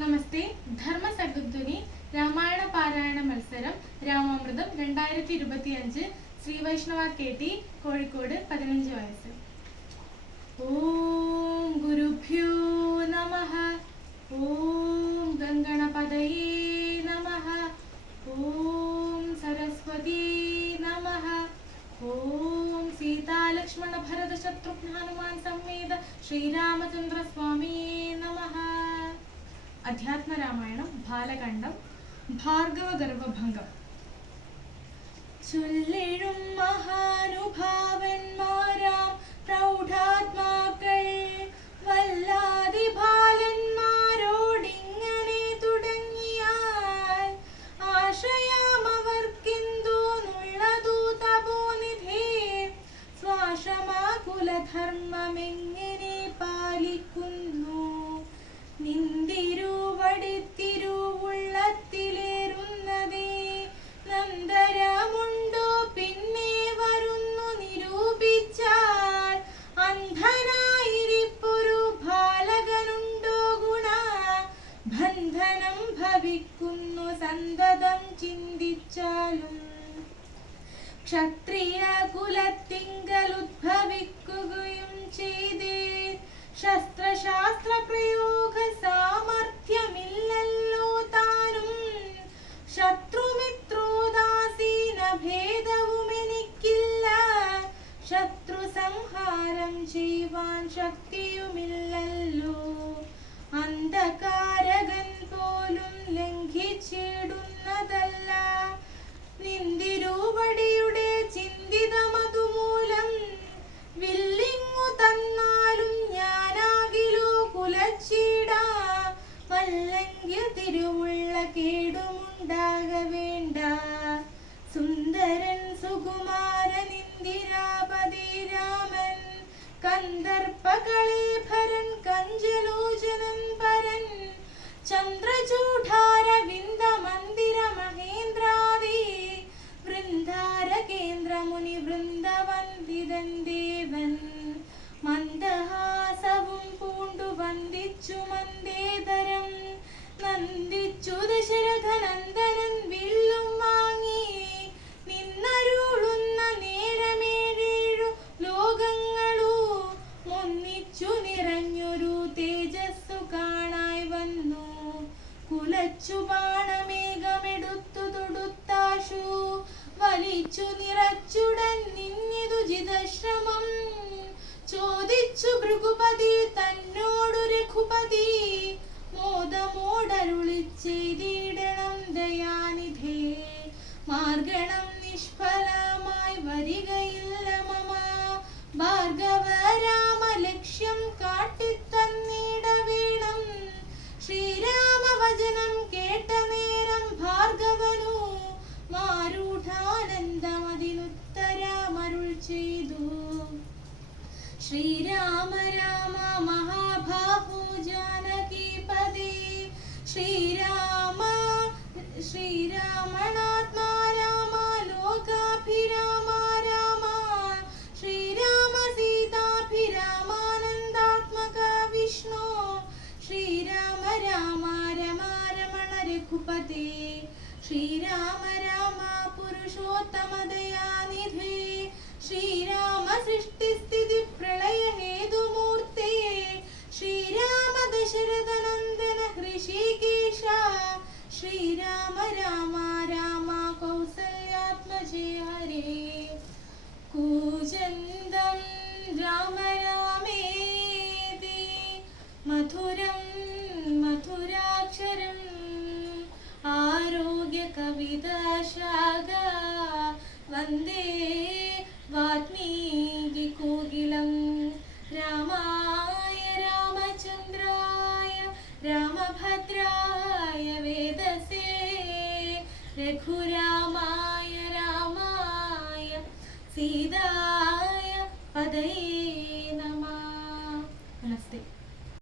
നമസ്തേ. ധർമ്മസംഗധ്വനി രാമായണ പാരായണ മത്സരം രാമാമൃതം 2025 ശ്രീ വൈഷ്ണവ KT കോഴിക്കോട് 15 വയസ്സ്. ഓം ഗുരുഭ്യോ നമഃ. ഓം ഗംഗണപതയേ നമഃ. ഓം സരസ്വതീ നമഃ. ഓം സീതാലക്ഷ്മണ ഭരത ശത്രുഘ്ന ഹനുമാൻ സമേത ശ്രീരാമചന്ദ്ര സ്വാമി നമഃ. അധ്യാത്മ രാമായണം ബാലകണ്ഠം ഭാർഗവ ഗർഭഭംഗം. ചൊല്ലിടും മഹാനുഭാവന്മാരാം പ്രൗഢാത്മാക്കൾ വല്ലാതി ബാലന്മാരോടിങ്ങനെ തുടങ്ങിയാൽ ആശയാമവർക്കെന്തോന്നുള്ളതു തപോനിധേ സ്വാശമാകുലധർമ്മമെങ്ങനെ പാലിക്കുന്നു നിന്തിരുവടിത്തിരുവുള്ളത്തിലേറുന്നതേ നന്ദരമുണ്ടോ പിന്നെ വരുന്നു നിരൂപിച്ചാൽ അന്ധനായിരിപ്പൊരു ബാലകനുണ്ടോ ഗുണ ബന്ധനം ഭവിക്കുന്നു സന്തതം ചിന്തിച്ചാലും ക്ഷത്രിയ കുലത്തിങ്കലുദ്ഭവിക്കുകയും ചെയ്തേ ശസ്ത്രശാസ്ത്ര പ്രയോഗ സാമർഥ്യമില്ലല്ലോ താനും ശത്രുമിത്രോദാസീന ഭേദവും എനിക്കില്ല ശത്രു സംഹാരം ചെയ്യുവാൻ ശക്തിയുമില്ലല്ലോ അന്ധകാരകൻ പോലും ലംഘിച്ചിടുന്നതല്ല നിന്തിരുവടിയുടെ ചിന്തിതമതുമൂലം വില്ലിങ്ങു തന്നാലും ഞാനാകിലോ കുലച്ചിടാ വല്ലെങ്കിൽ തിരുവുള്ള കേടുമുണ്ടാക വേണ്ട സുന്ദരൻ സുകുമാരൻ ഇന്ദിരാപതി രാമൻ കന്ദർപ്പകളേഭരൻ കഞ്ചലോചനൻ പരൻ ചന്ദ്രചൂഢാരവിന്ദ മന്ദിര മഹേന്ദ്രാദി വൃന്ദാര കേന്ദ്ര മുനി വൃന്ദവന്ദിതൻ ദേവൻ മന്ദഹാസവും പൂണ്ടു വന്ദിച്ചു മന്ദേതരം നന്ദിച്ചു ദശരഥനന്ദനൻ വില്ലും വാങ്ങി നിന്നരുളുന്ന നേരമേഴേഴു ലോകങ്ങളു ഒന്നിച്ചു നിറഞ്ഞൊരു തേജസ്സു കാണായി വന്നു കുലച്ചു ബാണമേഘമെടുത്തു തൊടുത്താശു വലിച്ചു നിറച്ചുടൻ നിന്നിതു ജിതശ്രമം ചോദിച്ചു ഭൃഗുപതി തന്നോടു രഘുപതി മോദമോടരുളി ചെയ്തിടണം ദയാനിധേ മാർഗണം നിഷ്ഫലമായി വരികയില്ല മമ ഭാർഗവ രാമ ലക്ഷ്യം കാട്ടിത്തന്നിട വേണം ശ്രീരാമവചനം കേട്ട നേരം ഭാർഗവനു മാരൂഢാനന്ദമതിനുത്തരമരുൾ ചെയ്തു ശ്രീരാമ രാമ മഹാബാഹു ജാനകീപതി ശ്രീരാമണാത്മാ രാമ ലോകാഭിരാമ രാമ ശ്രീരാമ സീതാഭിരാമാനന്ദാത്മക വിഷ്ണു ശ്രീരാമ രാമ രമാരമണ രഘുപതി ശ്രീരാമ രാമ പുരുഷോത്തമ ദയാനിധേ ശ്രീരാമ സൃഷ്ടിസ്ഥിതി പ്രളയ ഹേതുമൂർത്തേ ശ്രീരാമ ദശരഥനന്ദന ഹൃഷികേശ ശ്രീരാമ രാമ രാമ കൗസല്യാത്മജേ ഹരേ കൂജന്തം രാമ രാമേതി മധുരം മധുരാക്ഷരം ആരോഗ്യ കവിതാശാഖ വന്ദേ